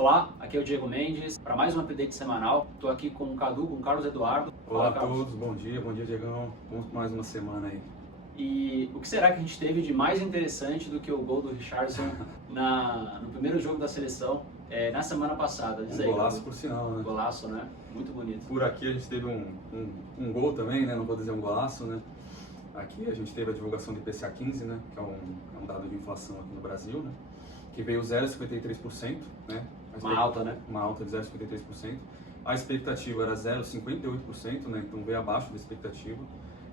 Olá, aqui é o Diego Mendes para mais um update semanal. Estou aqui com o Cadu, com o Carlos Eduardo. Olá a Carlos. todos, bom dia Diegão. Vamos para mais uma semana aí. E o que será que a gente teve de mais interessante do que o gol do Richarlison no primeiro jogo da seleção na semana passada? Diz aí, Golaço Cadu. por sinal, né? Golaço, né? Muito bonito. Por aqui a gente teve um gol também, né? Não vou dizer um golaço, né? Aqui a gente teve a divulgação do IPCA 15, né? Que é um dado de inflação aqui no Brasil, né? Que veio 0,53%, né? Uma alta, né? Uma alta de 0,53%. A expectativa era 0,58%, né? Então veio abaixo da expectativa.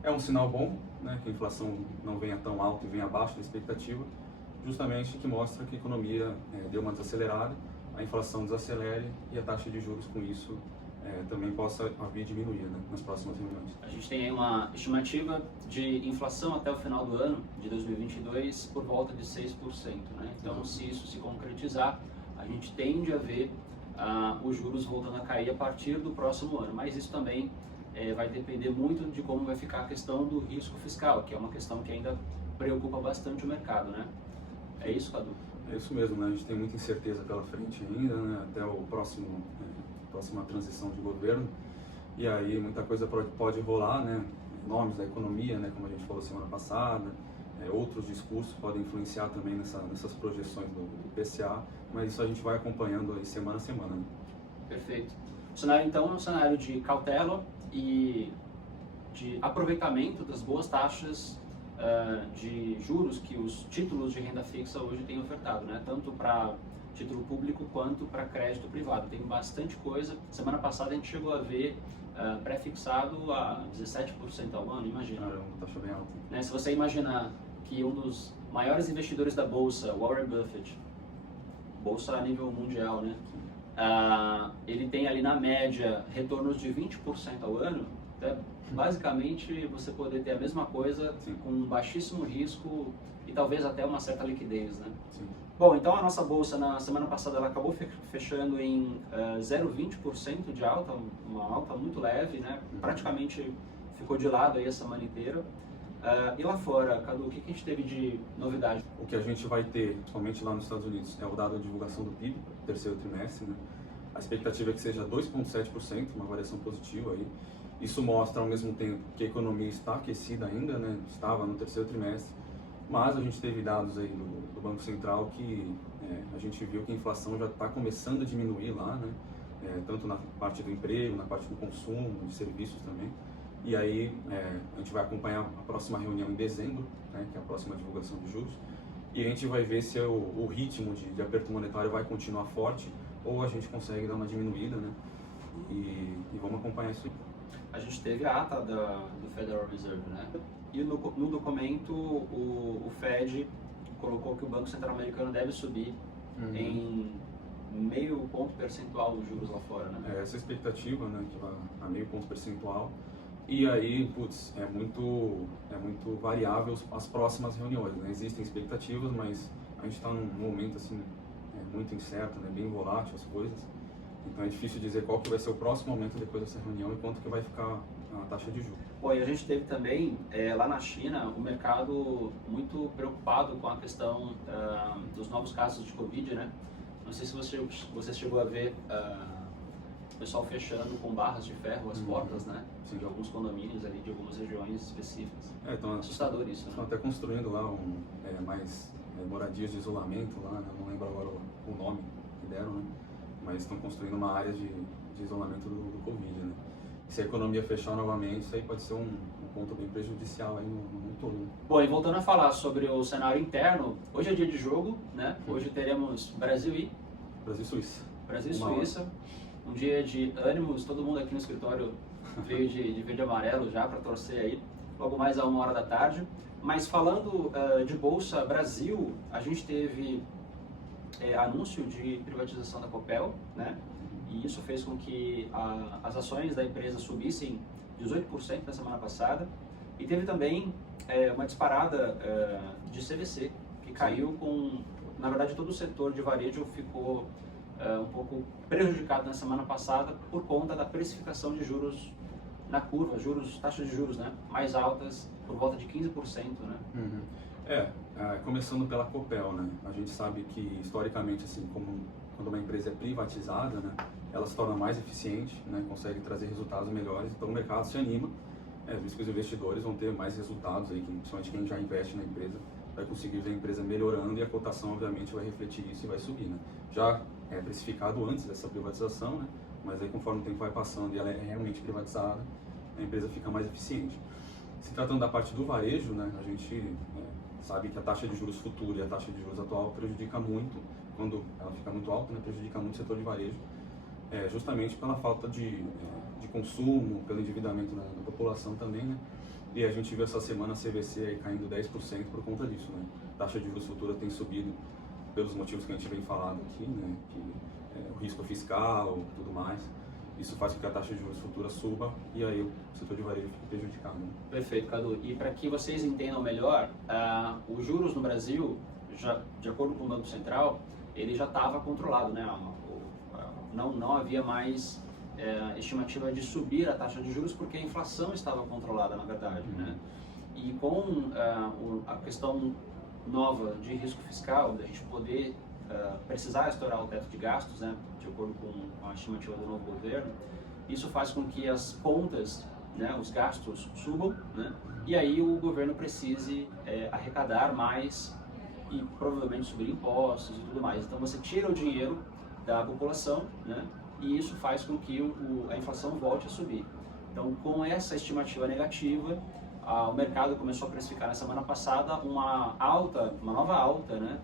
É um sinal bom, né? Que a inflação não venha tão alta e venha abaixo da expectativa, justamente que mostra que a economia deu uma desacelerada, a inflação desacelere e a taxa de juros com isso também possa vir diminuir, né, nas próximas reuniões. A gente tem aí uma estimativa de inflação até o final do ano de 2022 por volta de 6%, né? Então, se isso se concretizar, a gente tende a ver os juros voltando a cair a partir do próximo ano, mas isso também vai depender muito de como vai ficar a questão do risco fiscal, que é uma questão que ainda preocupa bastante o mercado, né? É isso, Cadu? É isso mesmo, né? A gente tem muita incerteza pela frente ainda, né? Até o próxima transição de governo, e aí muita coisa pode rolar, né? Nomes da economia, né? Como a gente falou semana passada, outros discursos podem influenciar também nessas projeções do IPCA, mas isso a gente vai acompanhando aí semana a semana, né? Perfeito. O cenário então é um cenário de cautela e de aproveitamento das boas taxas de juros que os títulos de renda fixa hoje têm ofertado, né? Tanto para título público quanto para crédito privado. Tem bastante coisa. Semana passada a gente chegou a ver pré-fixado a 17% ao ano, imagina. Caramba, taxa bem alta. Né? Se você imaginar que um dos maiores investidores da bolsa, Warren Buffett, bolsa a nível mundial, né? Ele tem ali na média retornos de 20% ao ano, basicamente você poder ter a mesma coisa com baixíssimo risco e talvez até uma certa liquidez, né? Sim. Bom, então a nossa bolsa na semana passada ela acabou fechando em 0,20% de alta, uma alta muito leve, né? Praticamente ficou de lado aí a semana inteira. E lá fora, Cadu, o que a gente teve de novidade? O que a gente vai ter, principalmente lá nos Estados Unidos, é o dado de divulgação do PIB, terceiro trimestre, né? A expectativa é que seja 2,7%, uma variação positiva aí. Isso mostra ao mesmo tempo que a economia está aquecida ainda, né? Estava no terceiro trimestre, mas a gente teve dados aí do Banco Central que a gente viu que a inflação já está começando a diminuir lá, né? Tanto na parte do emprego, na parte do consumo, de serviços também. E aí a gente vai acompanhar a próxima reunião em dezembro, né? Que é a próxima divulgação de juros, e a gente vai ver se o ritmo de aperto monetário vai continuar forte ou a gente consegue dar uma diminuída, né? E vamos acompanhar isso aí. A gente teve a ata do Federal Reserve, né? E no documento o Fed colocou que o Banco Central Americano deve subir em meio ponto percentual os juros lá fora, né? Essa expectativa, né, que vai a meio ponto percentual. E aí, putz, é muito variável as próximas reuniões, né? Existem expectativas, mas a gente está num momento assim muito incerto, né? Bem volátil as coisas. Então é difícil dizer qual que vai ser o próximo aumento depois dessa reunião e quanto que vai ficar a taxa de juros. Bom, e a gente teve também, lá na China, o mercado muito preocupado com a questão dos novos casos de Covid, né? Não sei se você chegou a ver o pessoal fechando com barras de ferro as portas, né? Sim. De alguns condomínios ali, de algumas regiões específicas. Então, assustador isso, né? Estão até construindo lá mais moradias de isolamento lá, né? Não lembro agora o nome que deram, né? Mas estão construindo uma área de isolamento do Covid, né? Se a economia fechar novamente, isso aí pode ser um ponto bem prejudicial aí no mundo todo, né? Bom, e voltando a falar sobre o cenário interno, hoje é dia de jogo, né? Hoje teremos Brasil e Suíça. Brasil e Suíça, um dia de ânimos, todo mundo aqui no escritório veio de verde e amarelo já para torcer aí, logo mais a 1h da tarde. Mas falando de Bolsa Brasil, a gente teve anúncio de privatização da Copel, né? E isso fez com que as ações da empresa subissem 18% na semana passada. E teve também uma disparada de CVC, que caiu com, na verdade, todo o setor de varejo ficou um pouco prejudicado na semana passada por conta da precificação de juros na curva, taxas de juros, né, mais altas, por volta de 15%, né? Começando pela Copel, né? A gente sabe que historicamente, assim, como quando uma empresa é privatizada, né, ela se torna mais eficiente, né, consegue trazer resultados melhores, então o mercado se anima, visto que os investidores vão ter mais resultados, aí, principalmente quem já investe na empresa, vai conseguir ver a empresa melhorando e a cotação obviamente vai refletir isso e vai subir. Né? Já é precificado antes dessa privatização, né, mas aí conforme o tempo vai passando e ela é realmente privatizada, a empresa fica mais eficiente. Se tratando da parte do varejo, né, a gente sabe que a taxa de juros futura e a taxa de juros atual prejudica muito, quando ela fica muito alta, né, prejudica muito o setor de varejo, justamente pela falta de consumo, pelo endividamento da população também, né, e a gente viu essa semana a CVC aí caindo 10% por conta disso, né, a taxa de juros futura tem subido pelos motivos que a gente vem falando aqui, né, que o risco fiscal e tudo mais. Isso faz com que a taxa de juros futura suba e aí o setor de varejo fica prejudicado. Né? Perfeito, Cadu. E para que vocês entendam melhor, os juros no Brasil, já, de acordo com o Banco Central, ele já estava controlado, né? Não havia mais estimativa de subir a taxa de juros porque a inflação estava controlada, na verdade. Né? E com a questão nova de risco fiscal, da gente poder precisar estourar o teto de gastos, né, de acordo com a estimativa do novo governo, isso faz com que as contas, né, os gastos subam, né, e aí o governo precise arrecadar mais e provavelmente subir impostos e tudo mais. Então você tira o dinheiro da população, né, e isso faz com que a inflação volte a subir. Então, com essa estimativa negativa, o mercado começou a precificar na semana passada uma nova alta, né,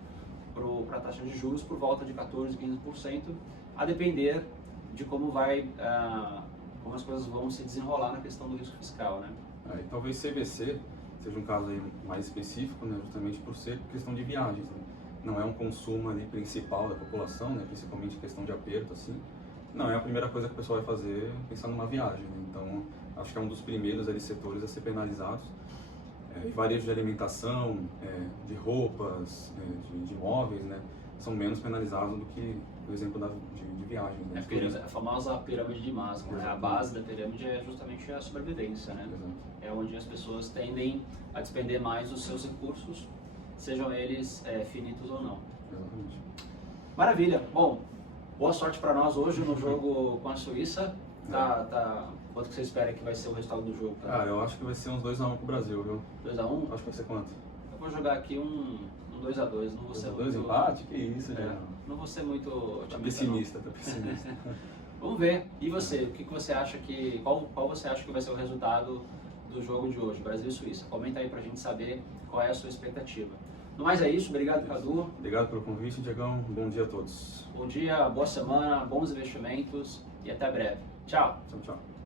para a taxa de juros por volta de 14, 15%, a depender de como as coisas vão se desenrolar na questão do risco fiscal, né? E talvez CVC seja um caso aí mais específico, né, justamente por ser questão de viagens, né? Não é um consumo ali principal da população, né, principalmente questão de aperto, assim. Não é a primeira coisa que o pessoal vai fazer pensando numa viagem, né? Então, acho que é um dos primeiros ali setores a ser penalizados. Varejo de alimentação, de roupas, de imóveis, né, são menos penalizados do que, por exemplo, de viagens. Né, a famosa pirâmide de Maslow, né? A base da pirâmide é justamente a sobrevivência, né? Exato. É onde as pessoas tendem a despender mais dos seus recursos, sejam eles finitos ou não. Exatamente. Maravilha! Bom, boa sorte para nós hoje no jogo com a Suíça. Quanto que você espera que vai ser o resultado do jogo? Tá? Eu acho que vai ser uns 2-1 pro Brasil, viu? 2-1? Acho que vai ser quanto? Eu vou jogar aqui um 2-2, não vou ser muito... 2 empate? Que isso, já. Não vou ser muito... Tá pessimista. Vamos ver. E você? O que você acha qual você acha que vai ser o resultado do jogo de hoje, Brasil e Suíça? Comenta aí pra gente saber qual é a sua expectativa. No mais é isso, obrigado, Cadu. Obrigado pelo convite, Diegão. Bom dia a todos. Bom dia, boa semana, bons investimentos e até breve. Tchau. Tchau, tchau.